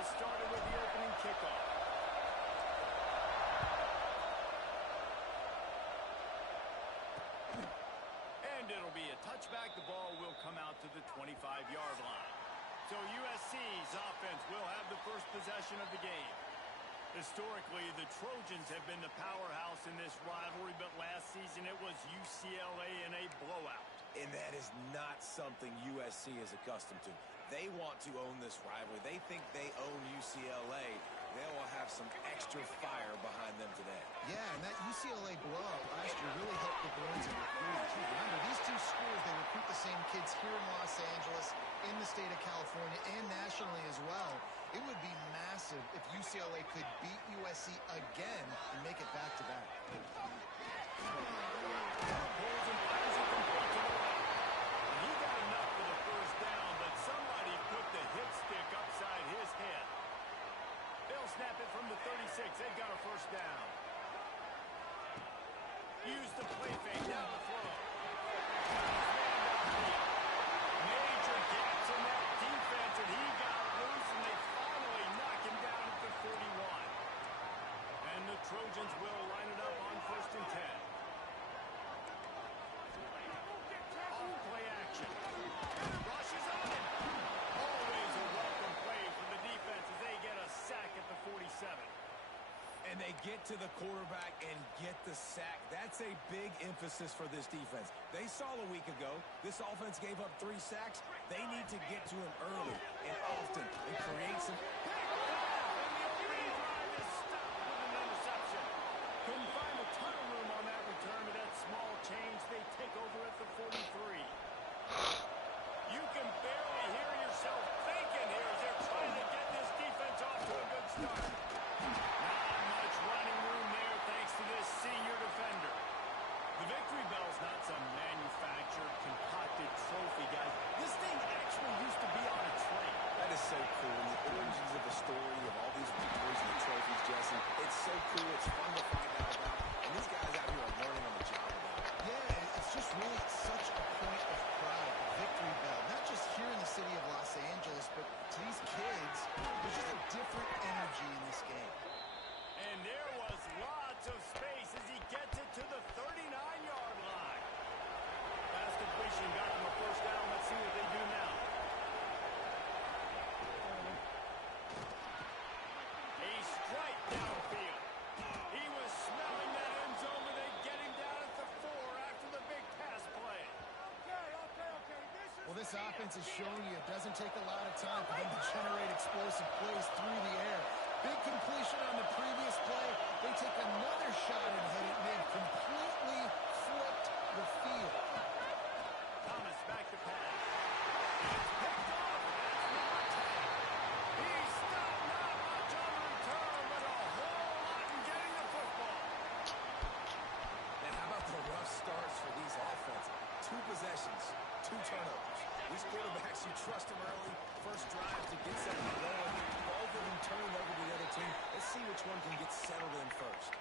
us started with the opening kickoff. And it'll be a touchback. The ball will come out to the 25-yard line. So USC's offense will have the first possession of the game. Historically, the Trojans have been the powerhouse in this rivalry, but last season it was UCLA in a blowout. And that is not something USC is accustomed to. They want to own this rivalry. They think they own UCLA. They will have some extra fire behind them today. Yeah, and that UCLA blowout last year really helped the Bruins in recruiting, too. Remember, these two schools, they recruit the same kids here in Los Angeles, in the state of California, and nationally as well. It would be massive if UCLA could beat USC again and make it back-to-back. He got enough for the first down, but somebody put the hit stick upside his head. They'll snap it from the 36. They've got a first down. Use the play fake down the throw. Major gaps in that defense, and he got loose, and they finally knock him down at the 41. And the Trojans will line it up on 1st and 10. Off play action. Rushes on it. Always a welcome play for the defense as they get a sack at the 47. And they get to the quarterback and get the sack. That's a big emphasis for this defense. They saw a week ago, this offense gave up 3 sacks. They need to get to him early and often and create some... Couldn't find a ton of room on that return to that small change. They take over at the 43. You can barely hear yourself thinking here as they're trying to get this defense off to a good start. Not much running room there thanks to this senior defender. The victory bell's not some manufactured, concocted trophy, guys. This thing actually used to be on a train. That is so cool. And the origins of the story of all these victories and the trophies, Jesse, it's so cool. It's fun to find out about. And these guys out here are learning on the job about it. Yeah, it's just really such a point of pride, the victory bell. Not just here in the city of Los Angeles, but to these kids, there's just a different energy in this game. And there was lots of space as he gets it to the 39-yard line. Pass completion got him a first down. Let's see what they do now. A strike downfield. He was smelling that end zone, but they get him down at the 4 after the big pass play. Well, this offense is showing you it doesn't take a lot of time for them to generate explosive plays through the air. Big completion on the previous play. They take another shot and hit it, and they've completely flipped the field. Thomas back to pass. It's picked off. That's number 10. He stopped not much on the return, but a whole lot in getting the football. And how about the rough starts for these offenses? 2 possessions, 2 turnovers. These quarterbacks, you trust them early. First drive to get something going. Both of them turn over to the other team. Let's see which one can get settled in first.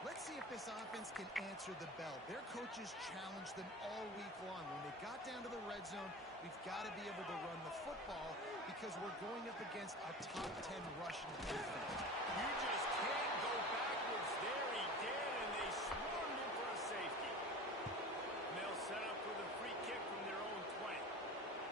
Let's see if this offense can answer the bell. Their coaches challenged them all week long. When they got down to the red zone, we've got to be able to run the football because we're going up against a top 10 rushing defense. You just can't go backwards there. He did, and they swarmed him for a safety. And they'll set up for the free kick from their own 20.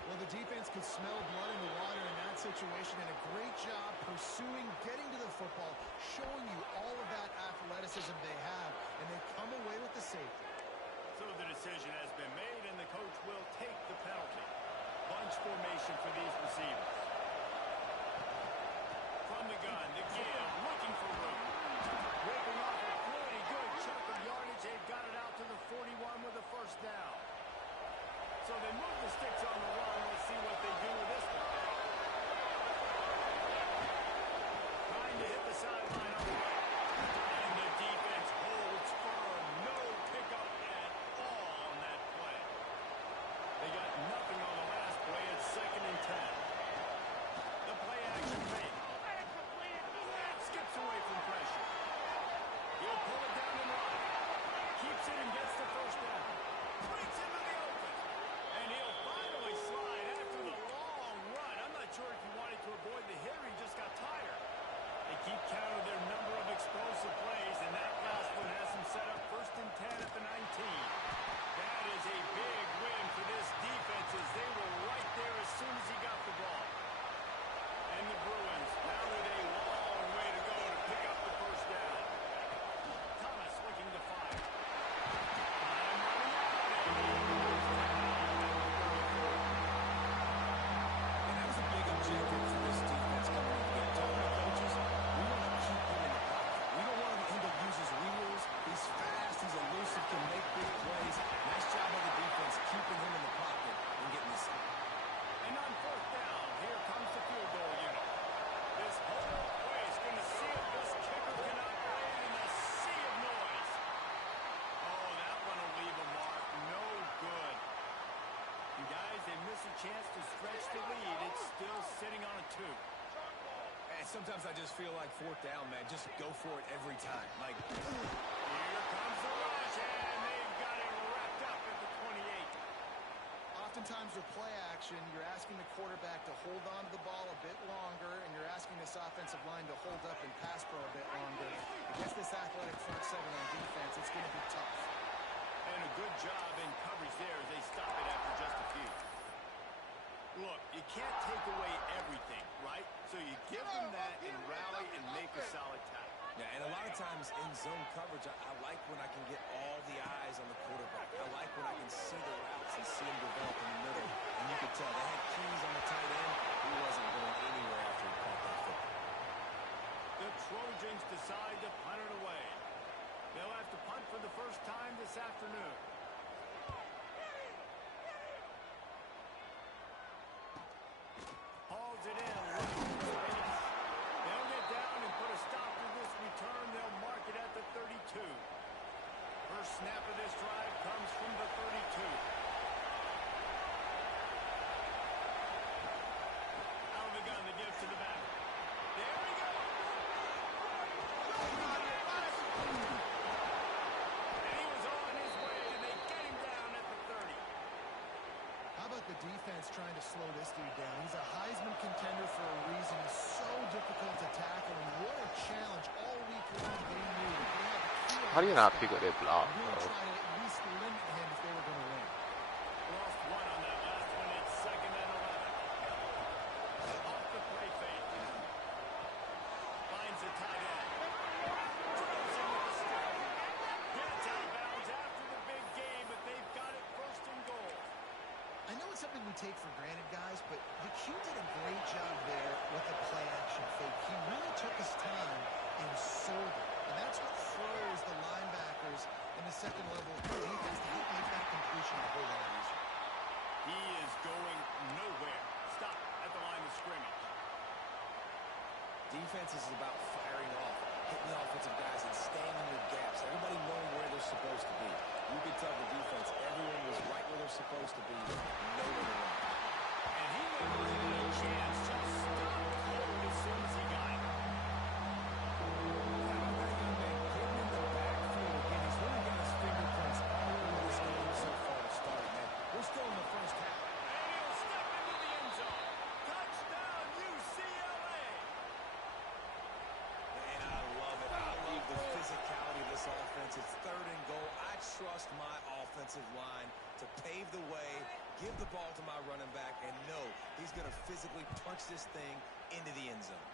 Well, the defense could smell blood in the water in that situation, and a great job pursuing, getting to the football, showing you all of that athleticism they have, and they come away with the safety. So the decision has been made, and the coach will take the penalty. Bunch formation for these receivers. From the gun, the give, looking for room. Ripping off a pretty good chunk of yardage. They've got it out to the 41 with a first down. So they move the sticks on the run. Let's see what they do with this one. Trying to hit the sideline on the right. And the defense holds firm. No pickup at all on that play. They got nothing on the last play. It's 2nd and 10. The play action fake. Skips away from pressure. He'll keep count of their number of explosive plays, and that last one has them set up 1st and 10 at the 19. That is a big win for this defense as they were right there as soon as he got the ball. And the Bruins, now with a long way to go to pick up the first down. Thomas looking to fire. Time running out. And that was a big objective for this defense coming in. They told the coaches, we want to keep him in the pocket. We don't want him to end up using his wheels. He's fast, he's elusive, can make big plays. Nice job by the defense keeping him in the pocket and getting this out. And on 4th down, here comes the field goal unit. This whole place going to see if this kicker can operate in a sea of noise. Oh, that one will leave a mark. No good. And guys, they miss a chance to stretch the lead. It's still sitting on a 2. And sometimes I just feel like 4th down, man. Just go for it every time. Like, Here comes the rush, and they've got it wrapped up at the 28. Oftentimes with play action, you're asking the quarterback to hold on to the ball a bit longer, and you're asking this offensive line to hold up and pass pro a bit longer. Against this athletic front 7 on defense, it's going to be tough. And a good job in coverage there as they stop it after just a few. Look, you can't take away everything, right? So you give them that and rally and make a solid tackle. yeah, and a lot of times in zone coverage, I like when I can get all the eyes on the quarterback. I like when I can see the routes and see them develop in the middle. And you could tell they had keys on the tight end. He wasn't going anywhere after he caught that football. The Trojans decide to punt it away. They'll have to punt for the first time this afternoon. Hauls it in. They'll get down and put a stop to this return. They'll mark it at the 32. First snap of this drive comes from the 32. Out of the gun, they give it to the back. There we go. And he was on his way, and they get him down at the 30. How about the defense trying to slow this dude down? He's a Heisman contender for a reason. He's so difficult to tackle, and what a challenge all week long they knew. They had the key on How do you not pick up that block, Really bro? try to at least limit him if they were going to win. Lost one on that last one. It's 2nd and 11. Off the play fake. Finds the tight end. Throws him with the stick. Gets out of bounds after the big game, but they've got it 1st and goal. I know it's something we take for granted, guys, but the Q did a great job there with the play action fake. He really took his time and sold it. And that's what froze the linebackers in the second level of defense to help make that completion a whole lot easier. He is going nowhere. Stop at the line of scrimmage. Defense is about firing off, hitting the offensive guys, and staying in your gaps. Everybody knowing where they're supposed to be. You could tell the defense, everyone was right where they're supposed to be, nowhere to run. And he never had a chance. Just stopped cold as soon as he got it. How about that young man getting in the backfield again? He's really got his fingerprints all over this game so far to start, man. We're still in the first half. And he'll step into the end zone. Touchdown, UCLA. And I love it. I love the physicality of this offense. It's 3rd and goal. I trust my offensive line to pave the way, give the ball to my running back, and know he's going to physically punch this thing into the end zone.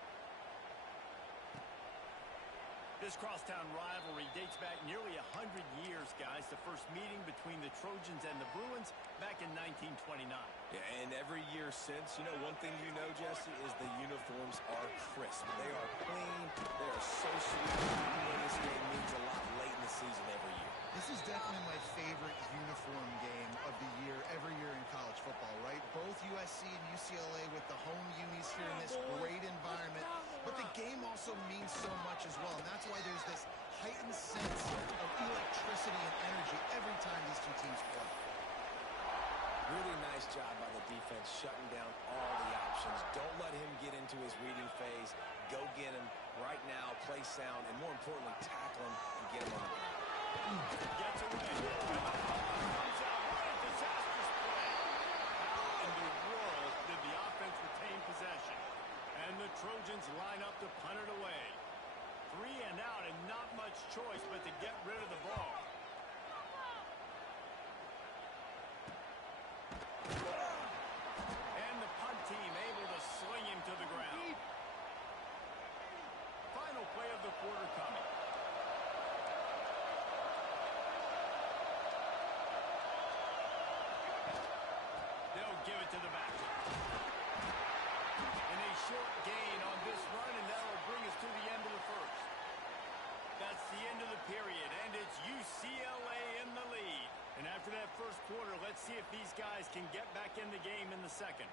This crosstown rivalry dates back nearly 100 years, guys. The first meeting between the Trojans and the Bruins back in 1929. Yeah, and every year since, you know, one thing you know, Jesse, is the uniforms are crisp. They are clean. They are so sweet. You know this game means a lot late in the season every year. This is definitely my favorite uniform game of the year, every year in college football, right? Both USC and UCLA with the home unis here in this great environment. But the game also means so much as well, and that's why there's this heightened sense of electricity and energy every time these two teams play. Really nice job by the defense shutting down all the options. Don't let him get into his reading phase. Go get him right now, play sound, and more importantly, tackle him and get him on the ground. Gets away. Comes out. What a disastrous play. How in the world did the offense retain possession? And the Trojans line up to punt it away. to the back. And a short gain on this run, and that will bring us to the end of the first. That's the end of the period, and it's UCLA in the lead. And after that first quarter, let's see if these guys can get back in the game in the second.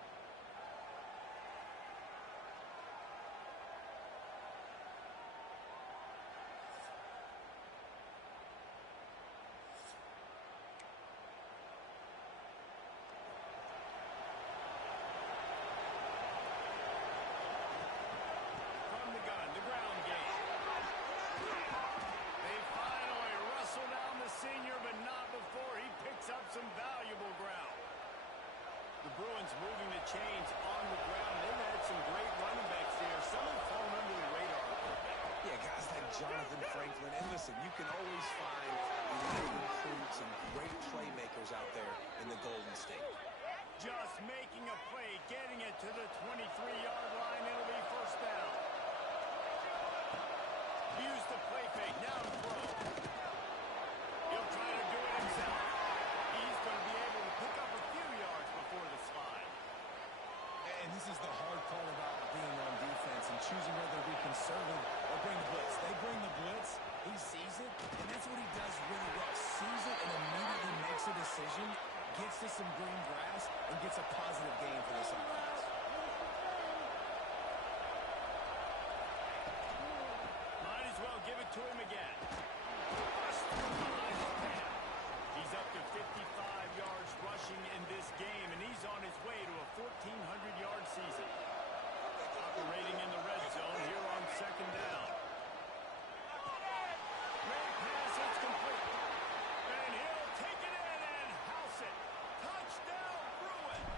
Some valuable ground. The Bruins moving the chains on the ground. They've had some great running backs there. Some have fallen under the radar. Yeah, guys like Jonathan Franklin. And listen, you can always find elite recruits and great playmakers out there in the Golden State. Just making a play, getting it to the 23-yard line. It'll be first down. Use the play fake. Now to throw. He'll try to do it himself. Going to be able to pick up a few yards before the slide. And this is the hard part about being on defense and choosing whether to be conservative or bring the blitz. They bring the blitz, he sees it, and that's what he does really well. Sees it and immediately makes a decision, gets to some green grass, and gets a positive gain for this offense. Might as well give it to him again. He's up to 55 yards rushing in this game, and he's on his way to a 1,400-yard season. Operating in the red zone here on second down. Great pass, it's complete. And he'll take it in and house it. Touchdown, Bruins.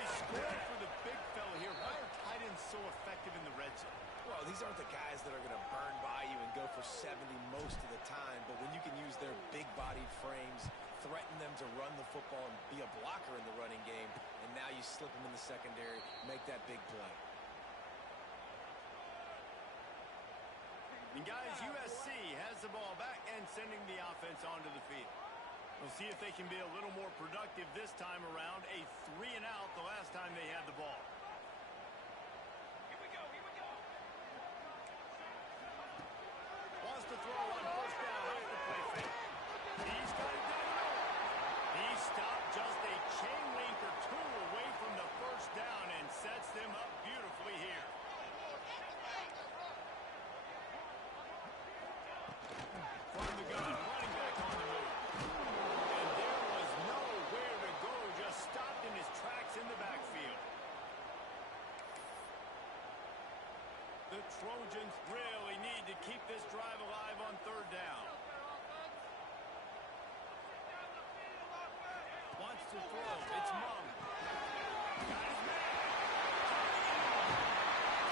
A score for the big fella here. Why are tight ends so effective in the red zone? Well, these aren't the guys that are going to burn by you and go for 70 most of the time, but when you can use their big-bodied frames, threaten them to run the football and be a blocker in the running game, and now you slip them in the secondary, make that big play. And guys, USC has the ball back and sending the offense onto the field. We'll see if they can be a little more productive this time around. A 3-and-out the last time they had the ball. Wants to throw on first down off the play fake. He's got it down. He stopped just a chain link or two away from the first down and sets them up beautifully here. From the gun, running back on the move. And there was nowhere to go, just stopped in his tracks in the backfield. The Trojans really need to keep this drive alive on third down. Wants to throw. It's Mung. Got his man.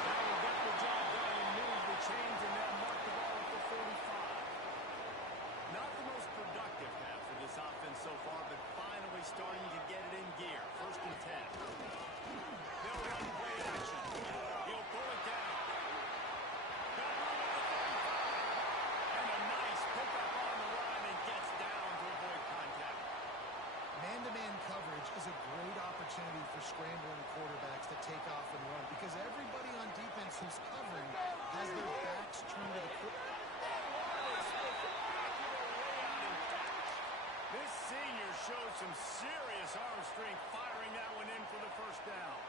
That will get the job done and move the chains and then mark the ball at the 45. Not the most productive half for this offense so far, but finally starting to get it in gear. First and 10. They'll run play action. He'll pull it down. Man-to-man coverage is a great opportunity for scrambling quarterbacks to take off and run because everybody on defense who's covering has their backs turned to the quarterback. This senior shows some serious arm strength firing that one in for the first down.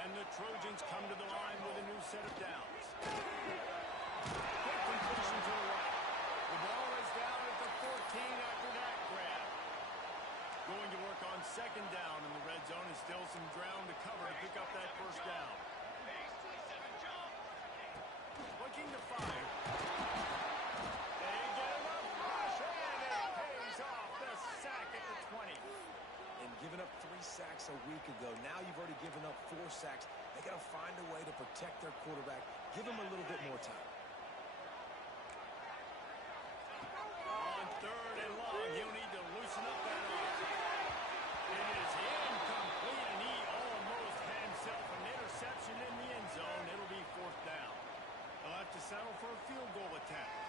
And the Trojans come to the line with a new set of downs. Quick completion to the right. The ball is down at the 14 after that grab. Going to work on second down in the red zone and still some ground to cover to pick up that first down. Looking to fire. They get enough rush and it pays off. The sack at the 20. And giving up 3 sacks a week ago. Now you've already given up 4 sacks. They got to find a way to protect their quarterback. Give him a little bit more time. On third and long, he'll need to loosen up that arm. It is incomplete, and he almost had himself an interception in the end zone. It'll be fourth down. They'll have to settle for a field goal attempt.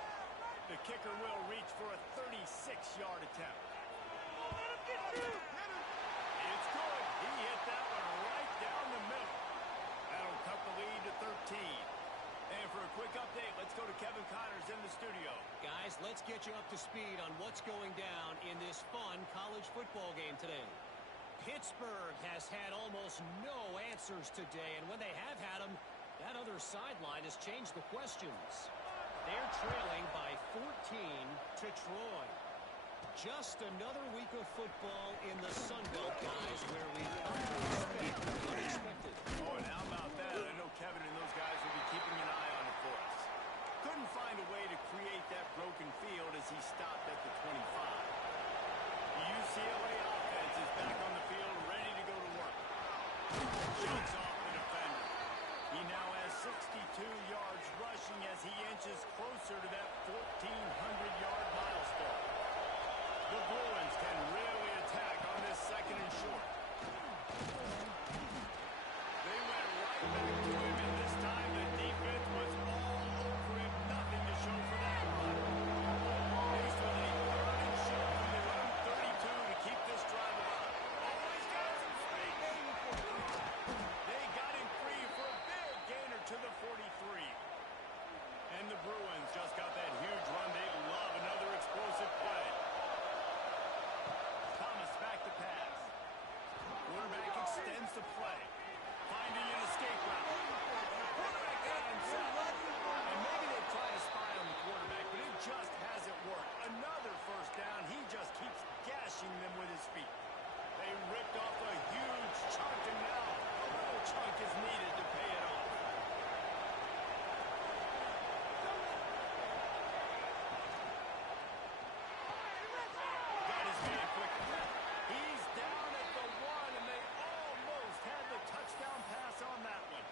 The kicker will reach for a 36-yard attempt. It's good. He hit that one right down the middle. That'll cut the lead to 13. And for a quick update, let's go to Kevin Connors in the studio. Guys, let's get you up to speed on what's going down in this fun college football game today. Pittsburgh has had almost no answers today, and when they have had them, that other sideline has changed the questions. They're trailing by 14 to Troy. Just another week of football in the Sun Belt, guys, where we expect the unexpected. Oh, and how about that? I know Kevin and those guys will be keeping an eye on it for us. Couldn't find a way to create that broken field as he stopped at the 25. The UCLA offense is back on the field, ready to go to work. Shoots off the defender. He now has 62 yards rushing as he inches closer to that 1,400-yard milestone. The Bruins can really attack on this second and short. They went right back to him, and this time the defense was all over him. Nothing to show for that run. Faced with a third and short from their own 32 to keep this drive alive. Oh, he's got some speed. They got him free for a big gainer to the 43. And the Bruins just got that huge run. They love another explosive play. Back to pass. Quarterback extends the play. Finding an escape route. Quarterback got himself. And maybe they try to spy on the quarterback, but it just hasn't worked. Another first down. He just keeps gashing them with his feet. They ripped off a huge chunk, and now a little chunk is needed to pay it off. Got his man quickly. He's down at the 1, and they almost had the touchdown pass on that one.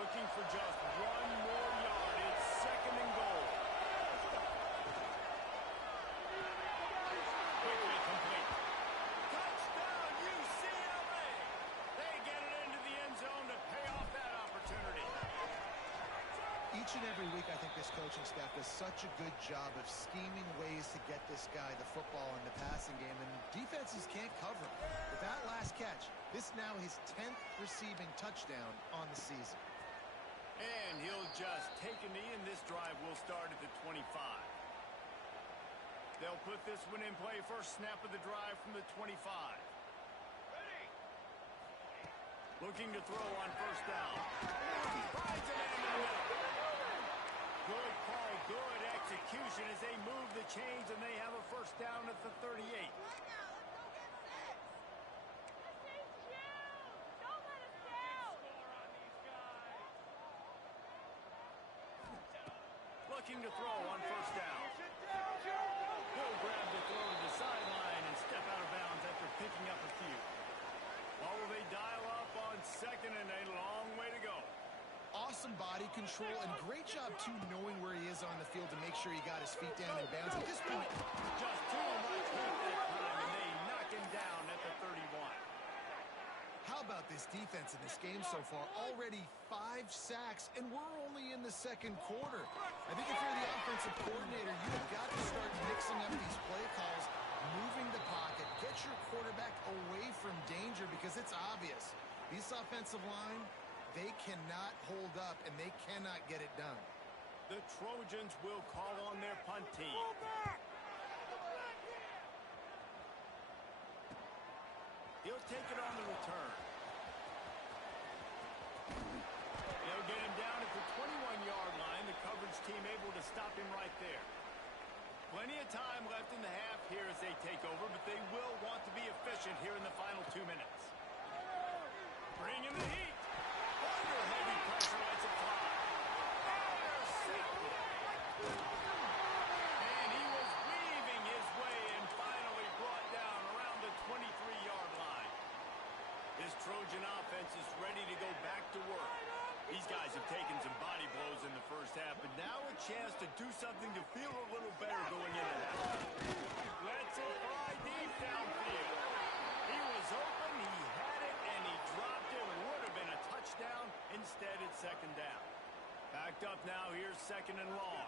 Looking for just one more yard. It's second and goal. Quickly complete. Touchdown, UCLA! They get it into the end zone to pay off that opportunity. Each and every week, I think this coaching staff does such a good job of scheming ways to get this guy the football in the passing game, and defenses can't cover him. With that last catch, this now his 10th receiving touchdown on the season. And he'll just take a knee, and this drive will start at the 25. They'll put this one in play. First snap of the drive from the 25. Looking to throw on first down. Finds it in the middle. Good call, good execution as they move the chains, and they have a first down at the 38. Looking to throw on first down. He'll grab the throw to the sideline and step out of bounds after picking up a few. Well, will they dial up on second, and a long way to go. Awesome body control and great job, too, knowing where he is on the field to make sure he got his feet down in bounds. At this point, just too much heat that time, and they knock him down at the 31. How about this defense in this game so far? Already 5 sacks, and we're only in the second quarter. I think if you're the offensive coordinator, you've got to start mixing up these play calls, moving the pocket, get your quarterback away from danger, because it's obvious. This offensive line, they cannot hold up, and they cannot get it done. The Trojans will call on their punt team. He'll take it on the return. They'll get him down at the 21-yard line. The coverage team able to stop him right there. Plenty of time left in the half here as they take over, but they will want to be efficient here in the final 2 minutes. Bring in the heat. Under heavy pressure, lets it fly. Intercepted. And he was weaving his way and finally brought down around the 23-yard line. This Trojan offense is ready to go back to work. These guys have taken some body blows in the first half, but now a chance to do something to feel a little better going into that. Lets it fly deep downfield. He was open, he had it, and he dropped it. Would have been a touchdown. Instead, it's second down. Backed up now. Here's second and long.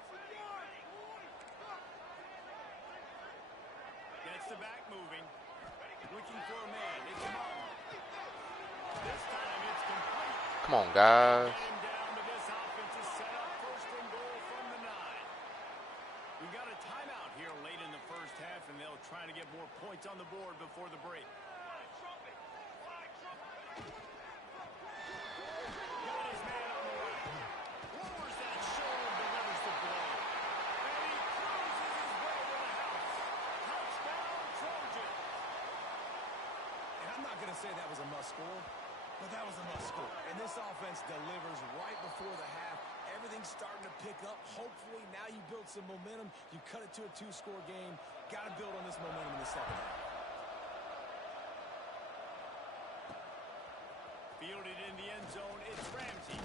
Gets the back moving. Looking for a man. It's a moment. This time it's complete. Come on, guys. Getting down to this offense is set up first and goal from the 9. We got a timeout here late in the first half, and they'll try to get more points on the board before the break. Got his man on the right. Lowers that shoulder, delivers the blow. And he cruises his way to the house. Touchdown, Trojan. And I'm not going to say that was a must-score, but that was a must-score. And this offense delivers right before the half. Everything's starting to pick up. Hopefully, now you build some momentum. You cut it to a 2-score game. Got to build on this momentum in the second half. Fielded in the end zone, it's Ramsey.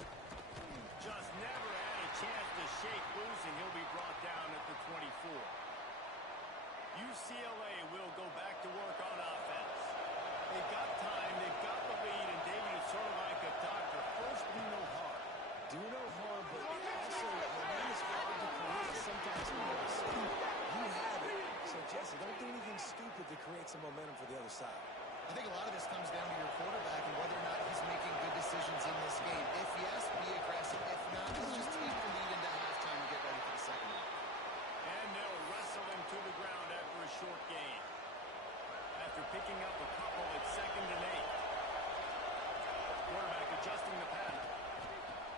Just never had a chance to shake loose, and he'll be brought down at the 24. UCLA will go back to work on offense. They've got time, they've got the lead, and David is sort of like a doctor. First, do no harm. Do no harm, but also, when it's hard to create, sometimes you have to scoop. You have it. So, Jesse, don't do anything stupid to create some momentum for the other side. I think a lot of this comes down to your quarterback and whether or not he's making good decisions in this game. If yes, be aggressive. If not, let's just take the lead into halftime and get ready for the second half. And they'll wrestle him to the ground after a short gain. After picking up a couple at 2nd and 8. Quarterback adjusting the pattern.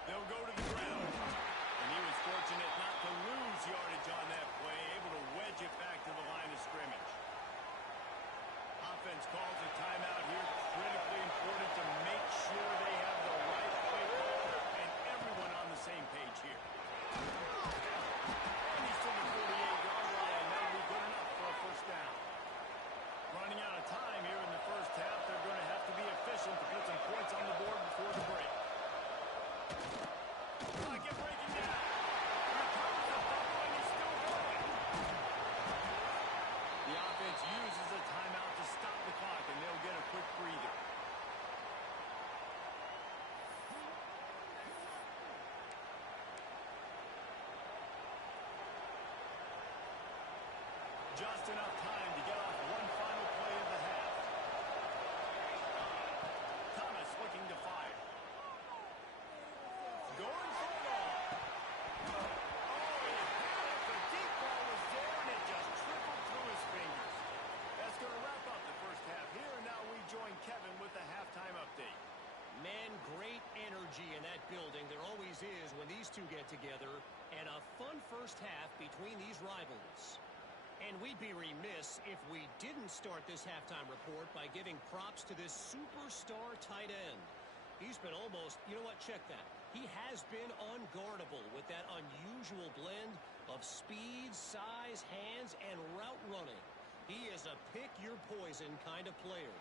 They'll go to the ground. And he was fortunate not to lose yardage on that play, able to wedge it back to the line of scrimmage. Offense calls a timeout here. Critically important to make sure they have the right play call and everyone on the same page here. And he's to the 48-yard line. That'll be good enough for a first down. Running out of time here in the first half. They're going to have to be efficient to put some points on the board before the break. Clock is breaking down. Here comes the ball, and he's still going. The offense uses a timeout to stop the clock, and they'll get a quick breather. Just enough time to get off one final play of the half. Thomas looking to fire. Going for it all. Oh, he had it. The deep ball was there, and it just trickled through his fingers. That's going to wrap up the first half here, and now we join Kevin with the halftime update. Man, great energy in that building. There always is when these two get together. And a fun first half between these rivals. And we'd be remiss if we didn't start this halftime report by giving props to this superstar tight end. He's been almost, you know what, check that. He has been unguardable with that unusual blend of speed, size, hands, and route running. He is a pick-your-poison kind of player.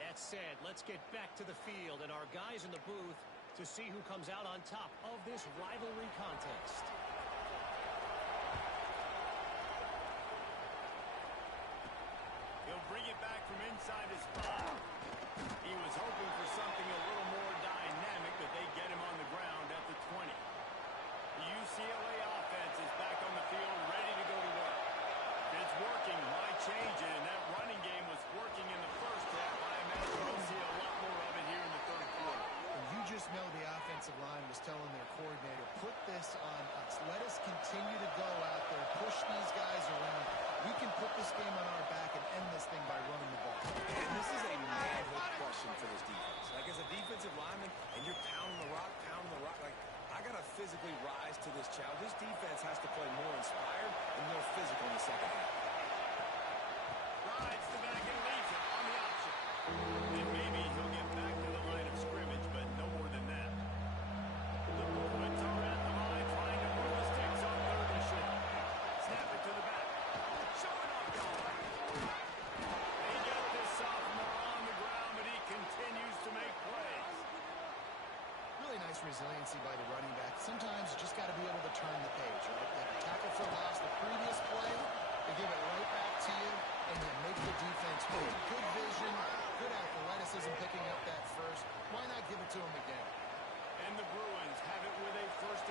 That said, let's get back to the field and our guys in the booth to see who comes out on top of this rivalry contest. He'll bring it back from inside his spot. He was hoping for something a little more dynamic, but they get him on the ground at the 20. The UCLA offense is back on the field, ready to go to work. If it's working, why change it? And that running game was working in the first half. I imagine we'll see a lot more of it here in the third quarter. And you just know the offensive line was telling their coordinator, put this on us. Let us continue to go out there, push these guys around. We can put this game on our back and end this thing by running the ball. And this is a manhood question for this defense. Like, as a defensive lineman, and you're pounding the rock, like, I got to physically rise to this challenge. This defense has to play more inspired and more physical in the second half. Rides the back and leaves it on the option. And maybe he'll get back to the line of scrimmage, but no more than that. The Bruins are at the line, trying to move the sticks on 3rd and short. Snap it to the back. Showing off yard. They get this sophomore on the ground, but he continues to make plays. Really nice resiliency by the running back. Sometimes you just got to be able to turn the page, right? You have a tackle for loss the previous play, they give it right back to you, and you make the defense play. Good vision, good athleticism picking up that first. Why not give it to him again? And the Bruins have it with a 1st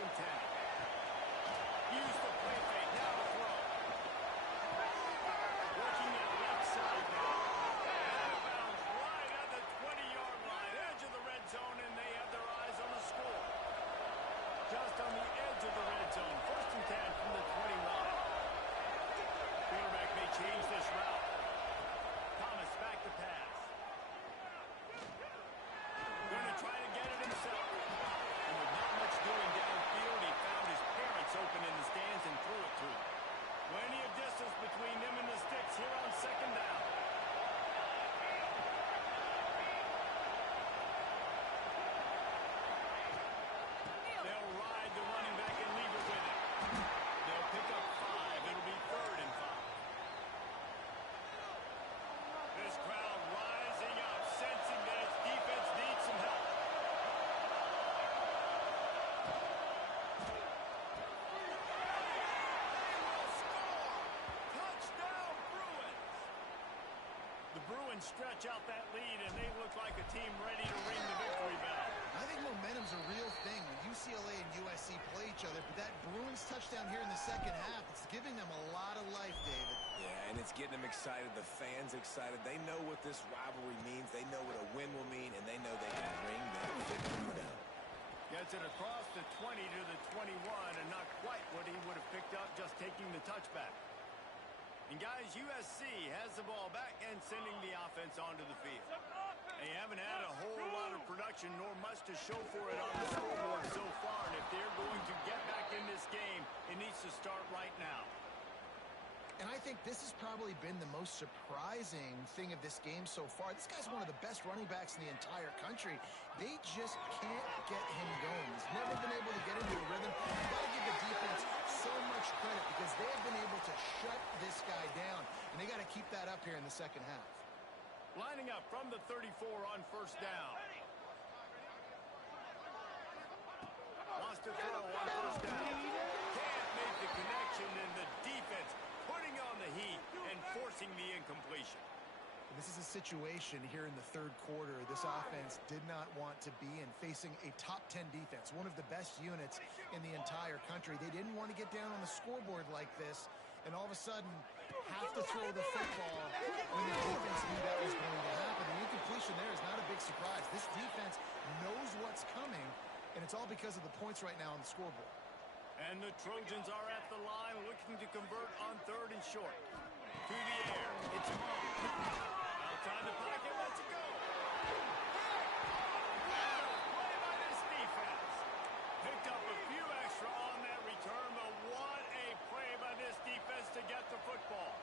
stretch out that lead, and they look like a team ready to ring the victory bell. I think momentum's a real thing. UCLA and USC play each other, but that Bruins touchdown here in the second half, it's giving them a lot of life, David. Yeah, and it's getting them excited. The fans excited. They know what this rivalry means. They know what a win will mean, and they know they can ring that victory bell. Gets it across the 20 to the 21, and not quite what he would have picked up just taking the touchback. And guys, USC has the ball back and sending the offense onto the field. They haven't had a whole lot of production nor much to show for it on the scoreboard so far, and if they're going to get back in this game, it needs to start right now. And I think this has probably been the most surprising thing of this game so far. This guy's one of the best running backs in the entire country. They just can't get him going. He's never been able to get into a rhythm. You've got to give the defense so much credit because they have been able to shut this guy down. And they got to keep that up here in the second half. Lining up from the 34 on first down. Wants to throw on first down. Can't make the connection, and the defense putting on the heat and forcing the incompletion. This is a situation here in the third quarter this offense did not want to be in, facing a top 10 defense, one of the best units in the entire country. They didn't want to get down on the scoreboard like this and all of a sudden have to throw the football when the defense knew that was going to happen. The incompletion there is not a big surprise. This defense knows what's coming, and it's all because of the points right now on the scoreboard. And the Trojans are at the line looking to convert on third and short. To the air. It's Monk. Outside the pocket. Let's go. Play by this defense. Picked up a few extra on that return, but what a play by this defense to get the football.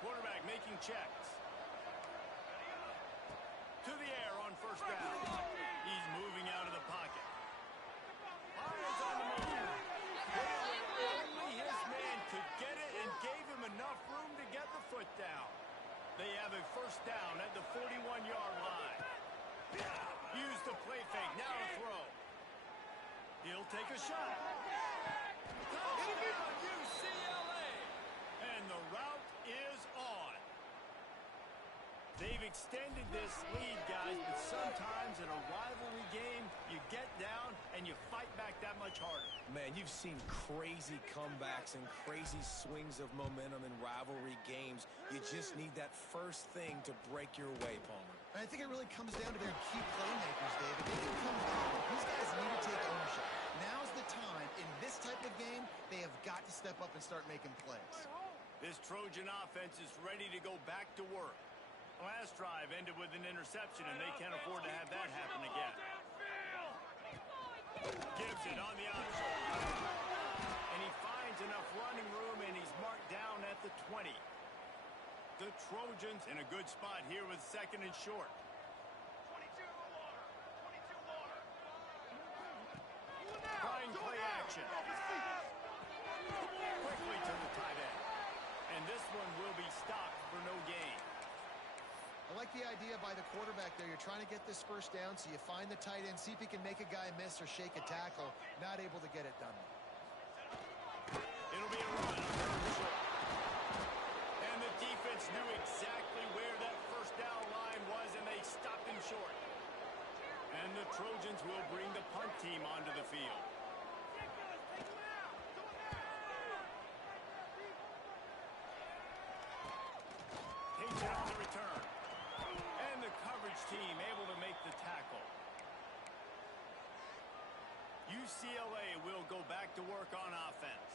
Quarterback making checks. To the air on first down. He's moving out of the pocket. Lions on the move. Only his man could get it and gave him enough room to get the foot down. They have a first down at the 41-yard line. Use the play fake. Now to throw. He'll take a shot. Touchdown UCLA. And the route is on. They've extended this lead, guys, but sometimes in a rivalry game, you get down and you fight back that much harder. Man, you've seen crazy comebacks and crazy swings of momentum in rivalry games. You just need that first thing to break your way, Palmer. And I think it really comes down to their key playmakers, David. They can come back. These guys need to take ownership. Now's the time. In this type of game, they have got to step up and start making plays. This Trojan offense is ready to go back to work. Last drive ended with an interception, and they can't afford to have that happen again. Gives it on the outside. And he finds enough running room, and he's marked down at the 20. The Trojans in a good spot here with second and short. Trying play action. Quickly to the tight end. And this one will be stopped for no gain. I like the idea by the quarterback there. You're trying to get this first down, so you find the tight end, see if he can make a guy miss or shake a tackle. Not able to get it done. It'll be a run. And the defense knew exactly where that first down line was, and they stopped him short. And the Trojans will bring the punt team onto the field. Takes it on the return. And the coverage team able to make the tackle. UCLA will go back to work on offense.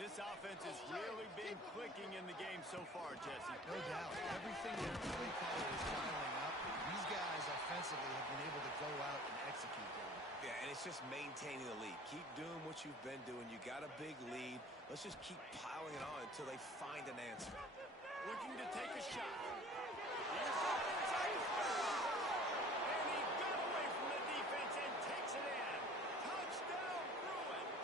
This offense has really been clicking in the game so far, Jesse. No doubt. Everything their play caller is dialing up. These guys offensively have been able to go out and execute them. Yeah, and it's just maintaining the lead. Keep doing what you've been doing. You got a big lead. Let's just keep piling it on until they find an answer. Looking to take a shot. And he got away from the defense and takes it in. Touchdown, Bruins.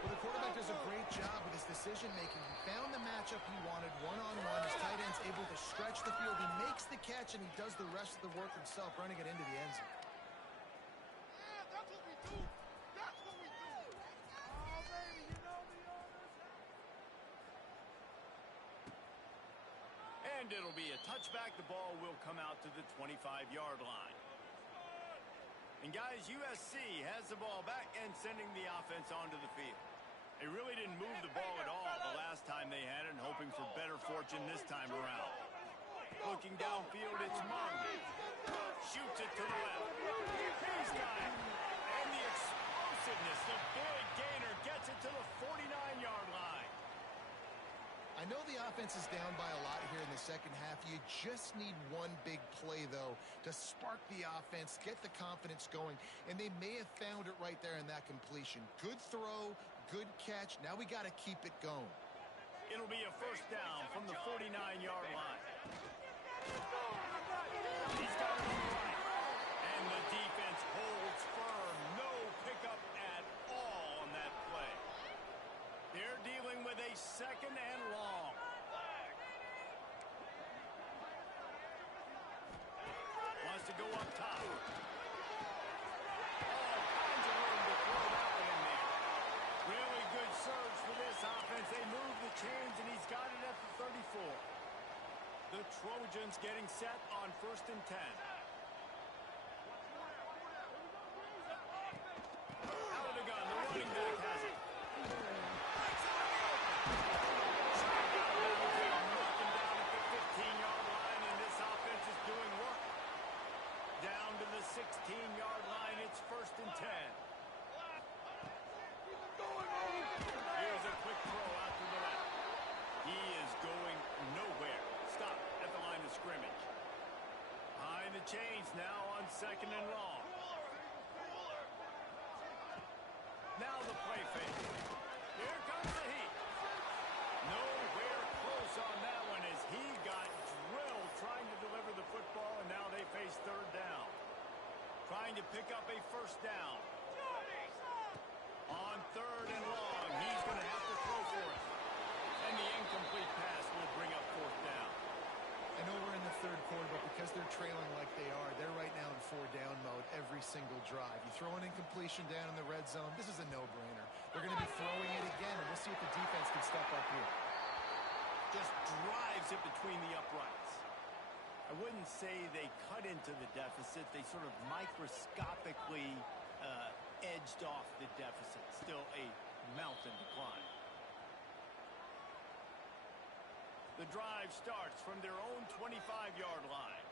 Well, the quarterback does a great job with his decision-making. He found the matchup he wanted one-on-one. His tight end's able to stretch the field. He makes the catch, and he does the rest of the work himself, running it into the end zone. Yeah, that's what we do. That's what we do. Oh, baby, you know the owners. And it'll be a touchback. The ball will come out to the 25-yard line. And guys, USC has the ball back and sending the offense onto the field. They really didn't move the ball at all the last time they had it, and hoping for better fortune this time around. Looking downfield, it's Mung. Shoots it to the left. He's got it. And the explosiveness, the big gainer, gets it to the 49-yard line. I know the offense is down by a lot here in the second half. You just need one big play, though, to spark the offense, get the confidence going, and they may have found it right there in that completion. Good throw, good catch. Now we got to keep it going. It'll be a first down from the 49-yard line. He's got it on the right. And the defense holds firm. No pickup at all on that play. They're dealing with a second and long. Wants to go up top. All kinds of room to throw that one in there. Really good surge for this offense. They move the chains, and he's got it at the 34. The Trojans getting set on 1st and 10. Out of the gun, the running back has it. Breaks out in the open. Shot down, knock him down at the 15-yard line, and this offense is doing work. Down to the 16-yard line, it's 1st and 10. Here's a quick throw out to the left. He is going nowhere. Stop at the line of scrimmage. Behind the chains now on 2nd and long. Now the play fake. Here comes the heat. Nowhere close on that one as he got drilled trying to deliver the football, and now they face 3rd down. Trying to pick up a first down. On 3rd and long, he's going to have to throw for it. And the incomplete pass will bring up 4th down. I know we're in the 3rd quarter, but because they're trailing like they are, they're right now in 4-down mode every single drive. You throw an incompletion down in the red zone, this is a no-brainer. They're going to be throwing it again, and we'll see if the defense can step up here. Just drives it between the uprights. I wouldn't say they cut into the deficit. They sort of microscopically edged off the deficit. Still a mountain to climb. The drive starts from their own 25-yard line.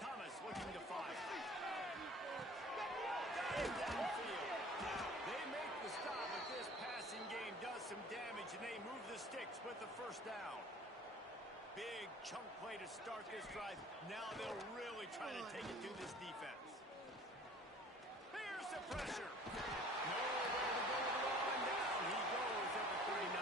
Thomas looking to fire. Got him downfield. They make the stop, but this passing game does some damage, and they move the sticks with the first down. Big chunk play to start this drive. Now they'll really try to take it to this defense. Here's the pressure. Nowhere to go with the ball, and down he goes at the 39.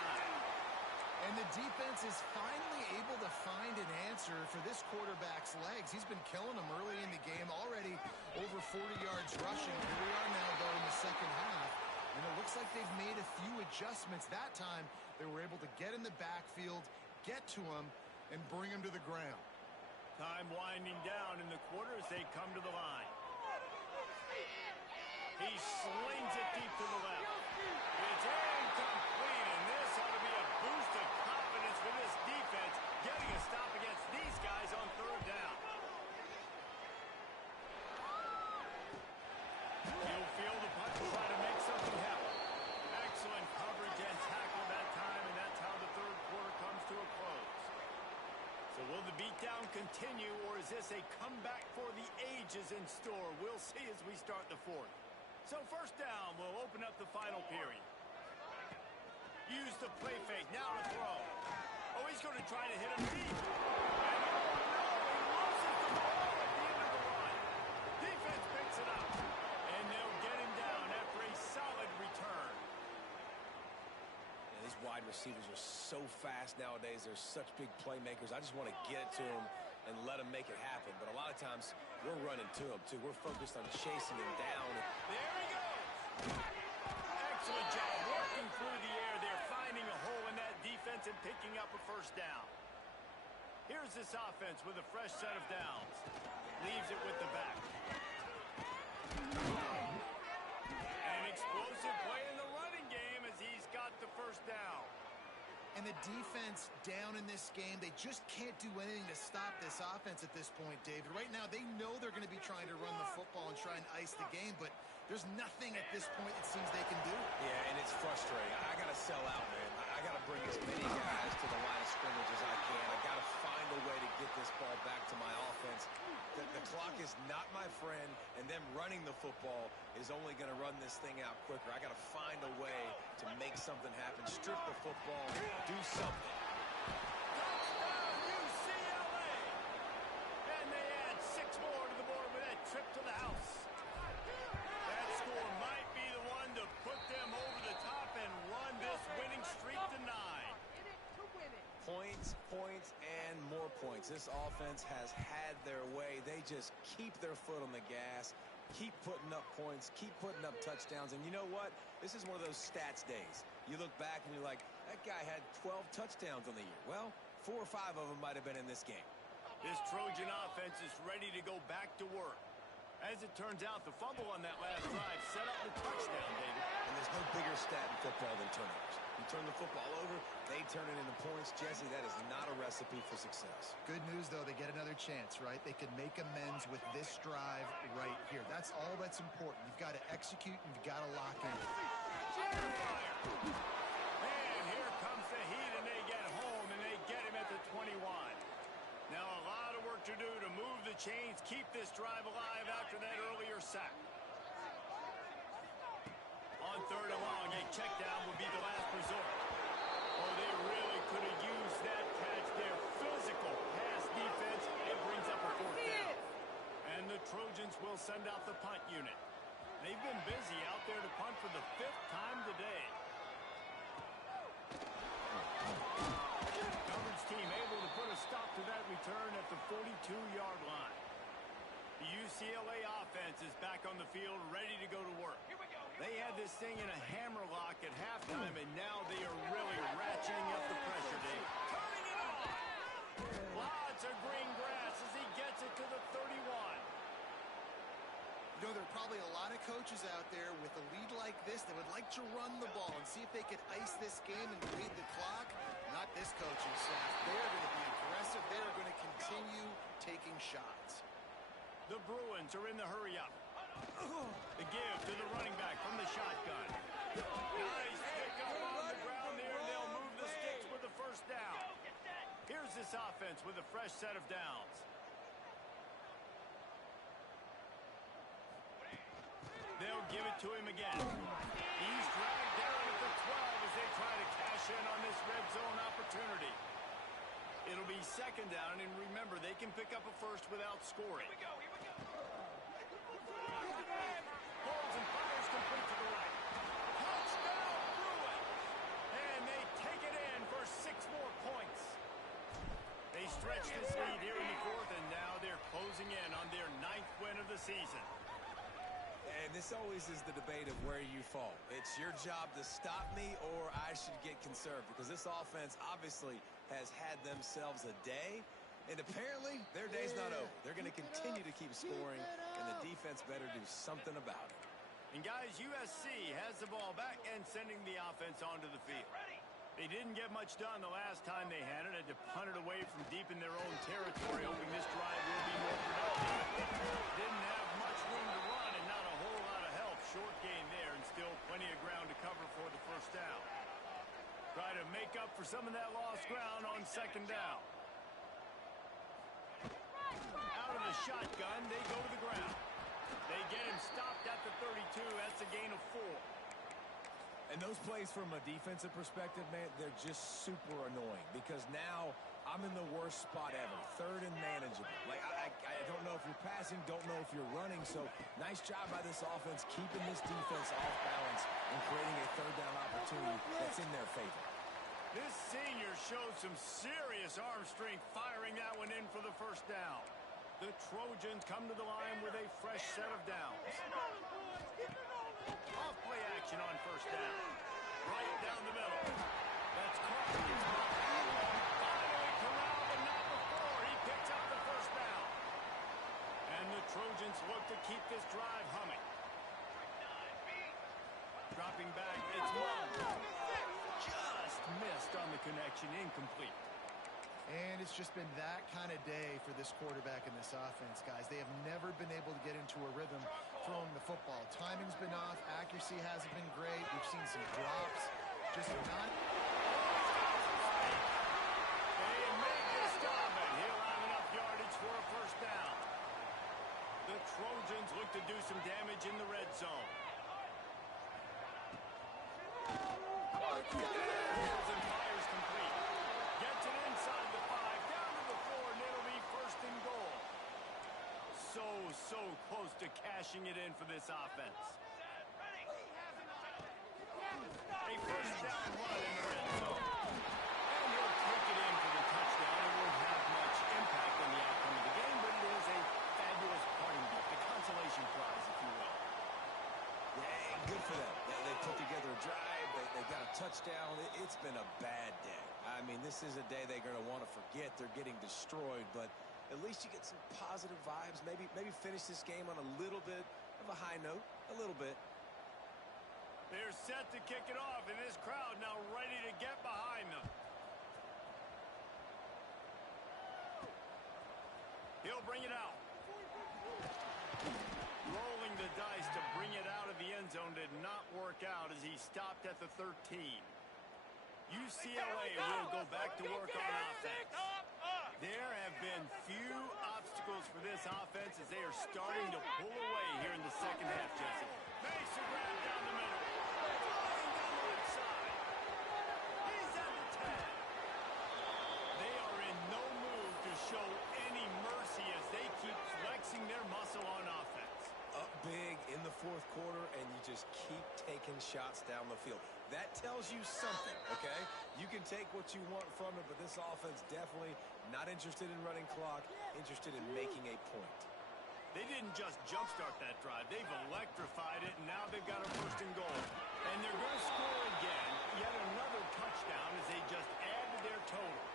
And the defense is finally able to find an answer for this quarterback's legs. He's been killing them early in the game, already over 40 yards rushing. Here we are now, though, in the second half. And it looks like they've made a few adjustments. That time, they were able to get in the backfield, get to him, and bring him to the ground. Time winding down in the quarter as they come to the line. He slings it deep to the left. It's incomplete, and this ought to be a boost of confidence for this defense, getting a stop against these guys on 3rd down. He'll feel the punt and try to make something happen. Excellent coverage and tackle that time, and that's how the 3rd quarter comes to a close. So will the beatdown continue, or is this a comeback for the ages in store? We'll see as we start the 4th. So 1st down will open up the final period. Use the play fake, now to throw. Oh, he's going to try to hit him deep. And oh no, he loses the ball at the end of the run. Defense picks it up, and they'll get him down after a solid return. These wide receivers are so fast nowadays. They're such big playmakers. I just want to get it to them and let them make it happen. But a lot of times, we're running to them, too. We're focused on chasing him down. There he goes. Excellent job working through the air. They're finding a hole in that defense and picking up a first down. Here's this offense with a fresh set of downs. Leaves it with the back. An explosive play in the running game as he's got got the first down. And the defense down in this game, they just can't do anything to stop this offense at this point, David. Right now, they know they're going to be trying to run the football and try and ice the game, but there's nothing at this point it seems they can do. Yeah, and it's frustrating. I got to sell out, man. I got to bring as many guys to the line of scrimmage as I can. I got to find a way to get this ball back to my offense. The clock is not my friend, and them running the football is only going to run this thing out quicker. I got to find a way to make something happen, strip the football, do something. Touchdown, UCLA! And they add 6 more to the board with that trip to the house. That score might be the one to put them over the top and run this winning streak to 9. Points, points, and more points. This offense has had their way. They just keep their foot on the gas, keep putting up points, keep putting up touchdowns. And you know what? This is one of those stats days. You look back and you're like, that guy had 12 touchdowns on the year. Well, 4 or 5 of them might have been in this game. This Trojan offense is ready to go back to work. As it turns out, the fumble on that last drive set up the touchdown, David. And there's no bigger stat in football than turnovers. You turn the football over, they turn it into points. Jesse, that is not a recipe for success. Good news, though, they get another chance, right? They can make amends with this drive right here. That's all that's important. You've got to execute and you've got to lock in. And here comes the heat, and they get home, and they get him at the 21. Now a lot of work to do to move the chains, keep this drive alive after that earlier sack. On 3rd and long, a check down will be the last resort. Oh, they really could have used that catch there. Physical pass defense. It brings up a 4th down. And the Trojans will send out the punt unit. They've been busy out there to punt for the 5th time today. Coverage team able to put a stop to that return at the 42-yard line. The UCLA offense is back on the field, ready to go to work. They had this thing in a hammerlock at halftime, and now they are really ratcheting up the pressure, Dave. Turning it on! Lots of green grass as he gets it to the 31. You know, there are probably a lot of coaches out there with a lead like this that would like to run the ball and see if they could ice this game and bleed the clock. Not this coaching staff. They're going to be aggressive. They're going to continue taking shots. The Bruins are in the hurry-up. The give to the running back from the shotgun. Nice pick up on the ground there. They'll move the sticks with the first down. Here's this offense with a fresh set of downs. They'll give it to him again. He's dragged down at the 12 as they try to cash in on this red zone opportunity. It'll be 2nd down, and remember, they can pick up a first without scoring. Here we go. Holds and fires complete to the right. Touchdown, Bruins! And they take it in for 6 more points. They stretch this lead here in the 4th, and now they're closing in on their 9th win of the season. And this always is the debate of where you fall. It's your job to stop me, or I should get conserved, because this offense obviously has had themselves a day, and apparently their day's not over. They're going to continue to keep scoring, and the defense better do something about it. And guys, USC has the ball back and sending the offense onto the field. They didn't get much done the last time they had it. Had to punt it away from deep in their own territory, hoping this drive will be more productive. Didn't have much room to run and not a whole lot of help. Short gain there and still plenty of ground to cover for the first down. Try to make up for some of that lost ground on 2nd down. Out of the shotgun, they go to the ground. They get him stopped at the 32. That's a gain of 4. And those plays from a defensive perspective, man, they're just super annoying because now I'm in the worst spot ever. 3rd and manageable. Like, I don't know if you're passing, don't know if you're running. So nice job by this offense keeping this defense off balance and creating a 3rd down opportunity that's in their favor. This senior showed some serious arm strength firing that one in for the first down. The Trojans come to the line with a fresh set of downs. Off play action on 1st down. Right down the middle. That's caught. It's finally corralled, but not before. He picks up the 1st down. And the Trojans look to keep this drive humming. Dropping back, it's Long. missed on the connection, incomplete. And it's just been that kind of day for this quarterback and this offense, guys. They have never been able to get into a rhythm throwing the football. Timing's been off. Accuracy hasn't been great. We've seen some drops. Just not. They made the stop, and he'll have enough yardage for a first down. The Trojans look to do some damage in the red zone. And fires complete. Gets it inside the 5, down to the 4, and it'll be first and goal. So close to cashing it in for this offense. A first down run in the red zone. And he'll take it in for the touchdown. It won't have much impact on the outcome of the game, but it is a fabulous parting gift, a consolation prize, if you will. Yeah, good for them. They put together a drive. They got a touchdown. It's been a bad day. I mean, this is a day they're going to want to forget. They're getting destroyed, but at least you get some positive vibes. Maybe finish this game on a little bit of a high note. A little bit. They're set to kick it off, and this crowd now ready to get behind them. He'll bring it out. Rolling the dice to bring it out of the end zone did not work out as he stopped at the 13. UCLA will go back to work on offense. There have been few obstacles for this offense as they are starting to pull away here in the second half, Jesse. Makes a grab down the middle. Flying down the left side. He's at the 10. They are in no mood to show any mercy as they keep flexing their muscle on offense. Up big in the fourth quarter, and you just keep taking shots down the field. That tells you something, okay? You can take what you want from it, but this offense definitely not interested in running clock, interested in making a point. They didn't just jumpstart that drive. They've electrified it, and now they've got a first and goal. And they're going to score again. Yet another touchdown as they just add to their total.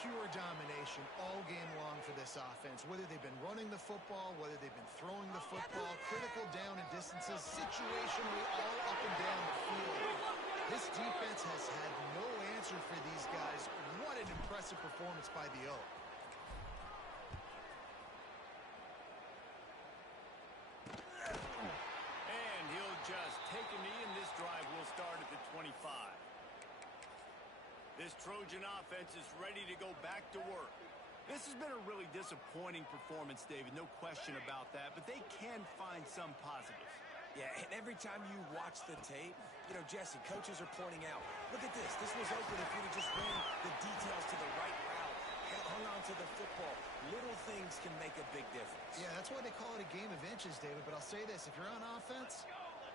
Pure domination all game long for this offense. Whether they've been running the football, whether they've been throwing the football, critical down and distances, situationally all up and down the field. This defense has had no answer for these guys. What an impressive performance by the O. And he'll just take a knee, and this drive will start at the 25. This Trojan offense is ready to go back to work. This has been a really disappointing performance, David, no question about that, but they can find some positives. Yeah, and every time you watch the tape, you know, Jesse, coaches are pointing out, look at this. This was open if you'd have just ran the details to the right route, hung on to the football. Little things can make a big difference. Yeah, that's why they call it a game of inches, David, but I'll say this. If you're on offense,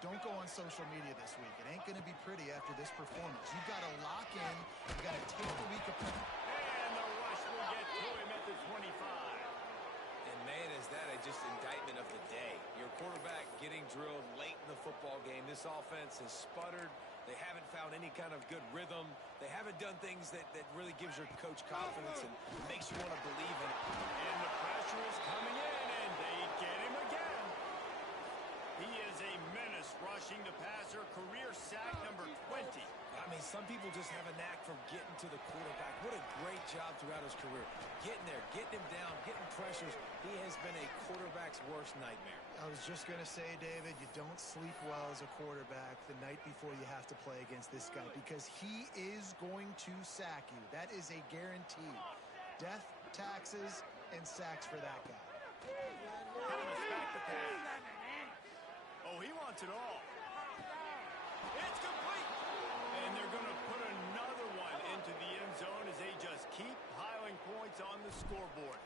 don't go on social media this week. It ain't going to be pretty after this performance. You've got to lock in. You've got to take the week apart. And the rush will get to him at the 25. And, man, is that just indictment of the day. Your quarterback getting drilled late in the football game. This offense has sputtered. They haven't found any kind of good rhythm. They haven't done things that really gives your coach confidence and makes you want to believe in it. And the pressure is coming in, and they get him again. He is a menace rushing the passer. Career sack number 20. I mean, some people just have a knack for getting to the quarterback. What a great job throughout his career. Getting there, getting him down, getting pressures. He has been a quarterback's worst nightmare. I was just going to say, David, you don't sleep well as a quarterback the night before you have to play against this guy because he is going to sack you. That is a guarantee. Death, taxes, and sacks for that guy. Kind of a smack the pass. Oh, he wants it all. It's complete. And they're going to put another one into the end zone as they just keep piling points on the scoreboard.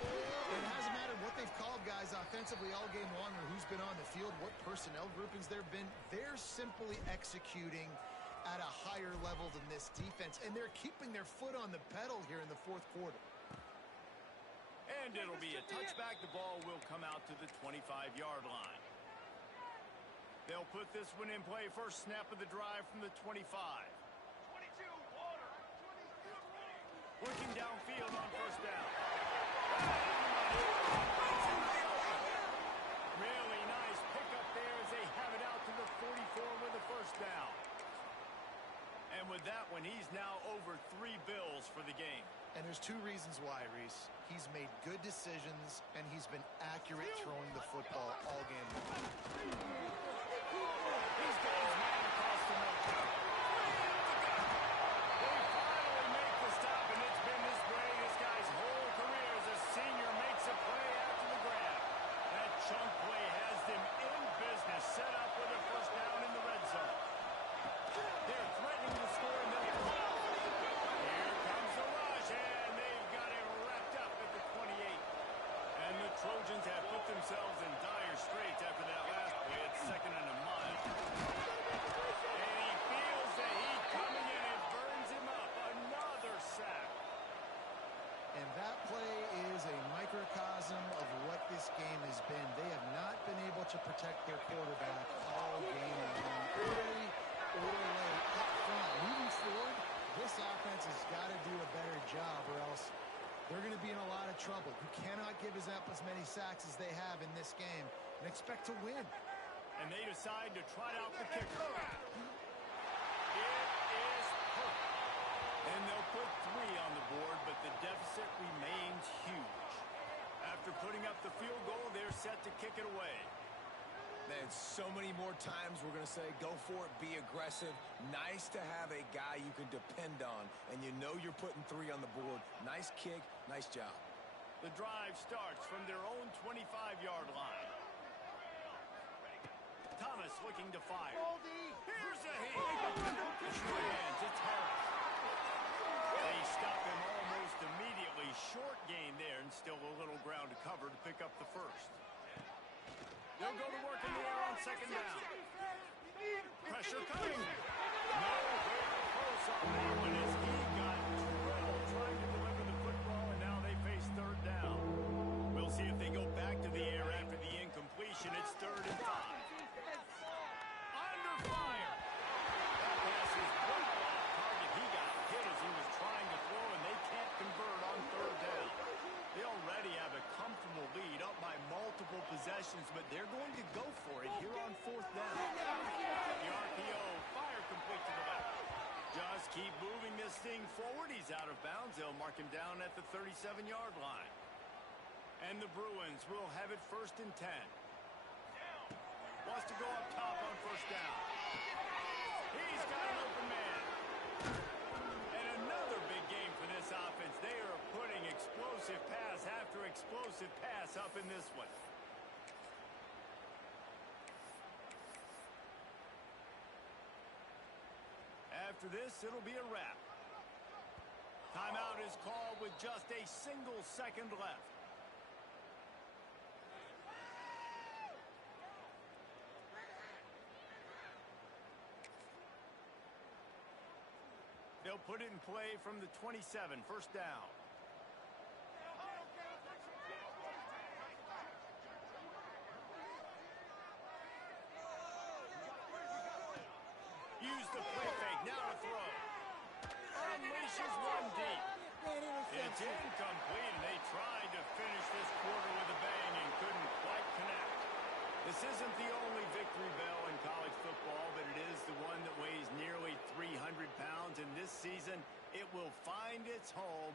It hasn't mattered what they've called guys offensively all game long or who's been on the field, what personnel groupings there have been. They're simply executing at a higher level than this defense, and they're keeping their foot on the pedal here in the fourth quarter. And it'll be a touchback. The ball will come out to the 25-yard line. They'll put this one in play. First snap of the drive from the 25. 22, water. Working downfield on first down. Really nice pickup there as they have it out to the 44 with a first down. And with There's two reasons why, Reese. He's made good decisions, and he's been accurate throwing the football all game long. He's got his man across the middle. They finally make the stop, and it's been this way this guy's whole career as a senior makes a play after the grab. That chunk play has them in business, set up with a first down in the red zone. They're threatening to score, and they'll throw. Here comes the rush, and they've got it wrapped up at the 28. And the Trojans have put themselves in dire straits after that last play. It's 2nd and a mile. And he feels the heat coming in and burns him up. Another sack. And that play is a microcosm of what this game has been. They have not been able to protect their quarterback all game long, early or late up front. Moving forward, this offense has got to do a better job, or else they're going to be in a lot of trouble. You cannot give us up as many sacks as they have in this game and expect to win. And they decide to trot out the kicker. It is perfect. And they'll put 3 on the board, but the deficit remains huge. After putting up the field goal, they're set to kick it away. Man, so many more times we're going to say, go for it, be aggressive. Nice to have a guy you can depend on, and you know you're putting 3 on the board. Nice kick, nice job. The drive starts from their own 25-yard line. Thomas looking to fire. Here's a hit. It's short hands. It's Harris. They stop him almost immediately. Short gain there, and still a little ground to cover to pick up the first. They'll go to work in the air on 2nd down. Pressure coming. Nowhere close on that one as he got drilled trying to deliver the football, and now they face 3rd down. We'll see if they go back to the air after the incompletion. It's 3rd and 5. Under fire. That pass is well off target. He got hit as he was trying to throw, and they can't convert on 3rd down. They already have a comfortable lead up by multiple possessions, but they're going to go for it here on 4th down. The RPO, fire complete to the left. Just keep moving this thing forward. He's out of bounds. They'll mark him down at the 37-yard line. And the Bruins will have it 1st and 10. Wants to go up top on 1st down. He's got an open man. And another big game for this offense. They are putting explosive pass after explosive pass up in this one. After this, it'll be a wrap. Timeout is called with just a single second left. They'll put it in play from the 27, 1st down. Use the play fake, now to throw. Unleashes one deep. It's incomplete, and they tried to finish this quarter with a bang and couldn't quite connect. This isn't the only victory bell in college football, but it is the one that weighs nearly 300 pounds, and this season it will find its home